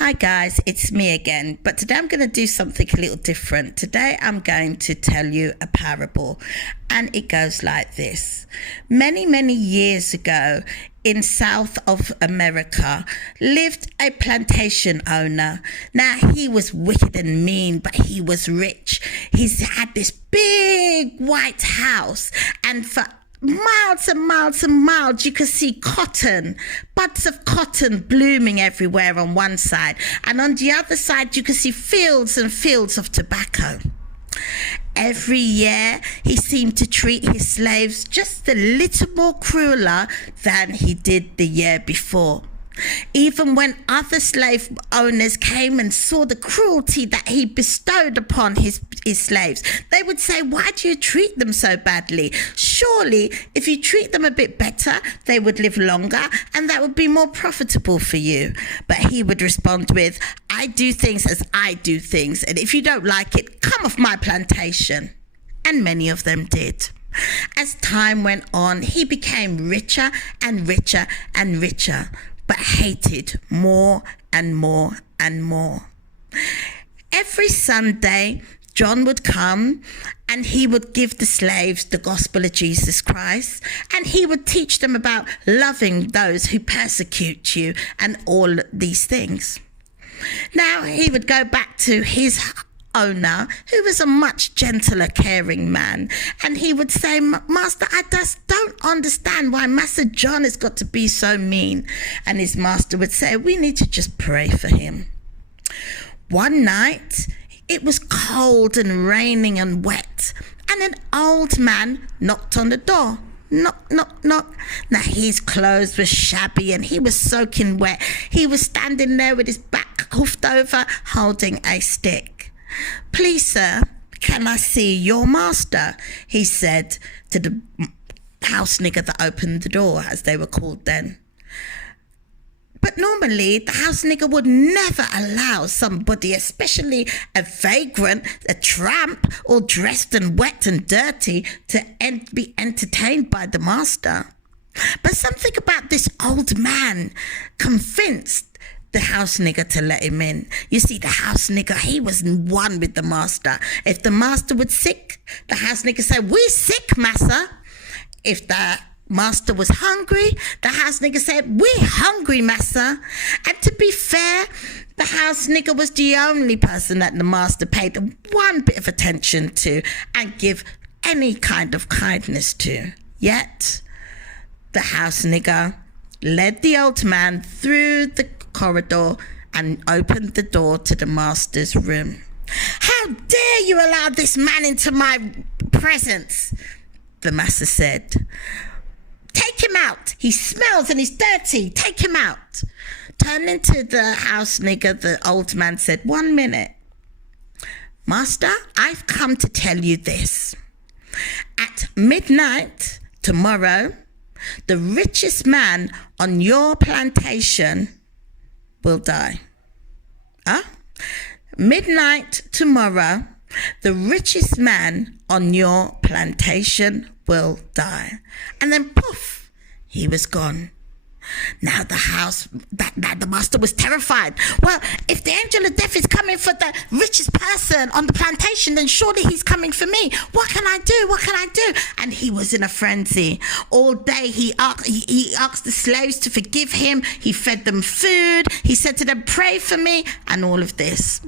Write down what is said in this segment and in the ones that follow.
Hi guys, it's me again, but today I'm going to do something a little different. Today I'm going to tell you a parable, and it goes like this. Many years ago in South of America lived a plantation owner. Now he was wicked and mean, but he was rich. He's had this big white house, and for miles and miles and miles you could see cotton, buds of cotton blooming everywhere on one side, and on the other side you could see fields and fields of tobacco. Every year he seemed to treat his slaves just a little more crueler than he did the year before. Even when other slave owners came and saw the cruelty that he bestowed upon his slaves, they would say, "Why do you treat them so badly? Surely if you treat them a bit better, they would live longer and that would be more profitable for you." But he would respond with, "I do things as I do things, and if you don't like it, come off my plantation." And many of them did. As time went on, he became richer and richer and richer, but hated more and more and more. Every Sunday, John would come and he would give the slaves the gospel of Jesus Christ, and he would teach them about loving those who persecute you and all these things. Now he would go back to his owner, who was a much gentler, caring man, and he would say, "Master, I just don't understand why Master John has got to be so mean." And his master would say, "We need to just pray for him." One night, it was cold and raining and wet, and an old man knocked on the door. Knock, knock, knock. Now his clothes were shabby and he was soaking wet. He was standing there with his back hoofed over, holding a stick. "Please, sir, can I see your master?" he said to the house nigger that opened the door, as they were called then. But normally the house nigger would never allow somebody, especially a vagrant, a tramp, all dressed and wet and dirty, to be entertained by the master. But something about this old man convinced the house nigger to let him in. You see, the house nigger, he was one with the master. If the master was sick, the house nigger said, "We sick, massa." If the master was hungry, the house nigger said, "We hungry, massa." And to be fair, the house nigger was the only person that the master paid one bit of attention to and give any kind of kindness to. Yet the house nigger led the old man through the corridor and opened the door to the master's room. "How dare you allow this man into my presence?" the master said. "Take him out. He smells and he's dirty. Take him out." Turning to the house nigger, the old man said, "1 minute. Master, I've come to tell you this. At midnight tomorrow, the richest man on your plantation will die." Midnight tomorrow, the richest man on your plantation will die. And then poof, he was gone. Now the master was terrified. Well, if the angel of death is coming for the richest person on the plantation, then surely he's coming for me. What can I do? What can I do? And he was in a frenzy. All day he asked the slaves to forgive him. He fed them food. He said to them, "Pray for me," and all of this.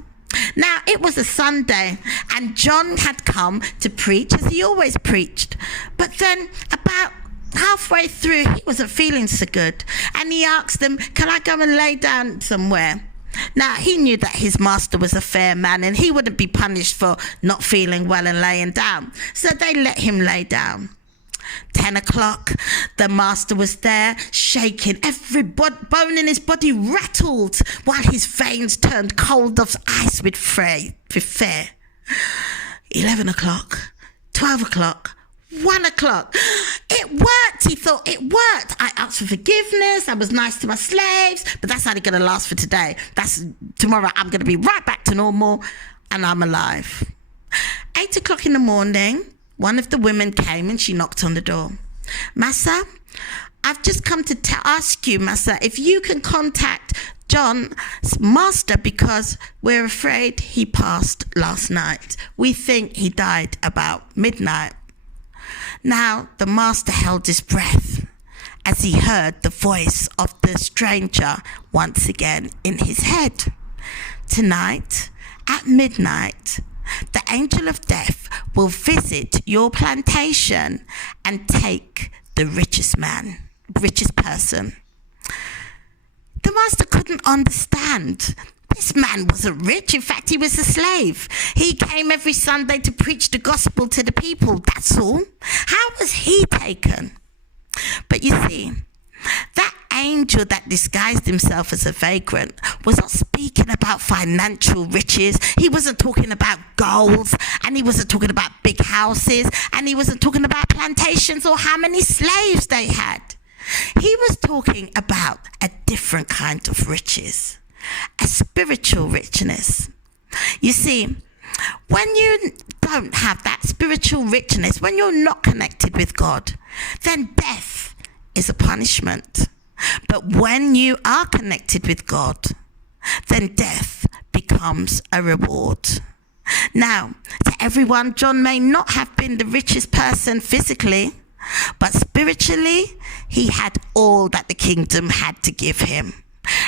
Now, it was a Sunday, and John had come to preach as he always preached. But then about halfway through, he wasn't feeling so good, and he asked them, "Can I go and lay down somewhere?" Now, he knew that his master was a fair man, and he wouldn't be punished for not feeling well and laying down. So they let him lay down. 10 o'clock, the master was there, shaking. Every bone in his body rattled, while his veins turned cold as ice with fear. 11 o'clock, 12 o'clock, 1 o'clock. It worked, he thought, it worked. I asked for forgiveness, I was nice to my slaves, but that's only going to last for today. Tomorrow I'm going to be right back to normal, and I'm alive. 8 o'clock in the morning, one of the women came and she knocked on the door. "Massa, I've just come to ask you, Massa, if you can contact John's master because we're afraid he passed last night. We think he died about midnight. Now the master held his breath as he heard the voice of the stranger once again in his head. Tonight at midnight, the angel of death will visit your plantation and take the richest person. The master couldn't understand. This man wasn't rich. In fact, he was a slave. He came every Sunday to preach the gospel to the people. That's all. How was he taken? But you see, that angel that disguised himself as a vagrant was not speaking about financial riches. He wasn't talking about goals, and he wasn't talking about big houses, and he wasn't talking about plantations or how many slaves they had. He was talking about a different kind of riches, a spiritual richness. You see, when you don't have that spiritual richness, when you're not connected with God, then death is a punishment. But when you are connected with God, then death becomes a reward. Now, to everyone, John may not have been the richest person physically, but spiritually, he had all that the kingdom had to give him.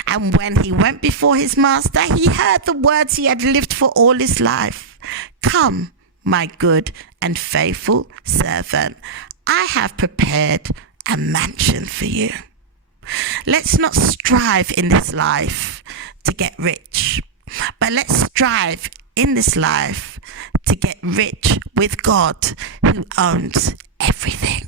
And when he went before his master, he heard the words he had lived for all his life. Come, my good and faithful servant, I have prepared a mansion for you. Let's not strive in this life to get rich, but let's strive in this life to get rich with God, who owns everything.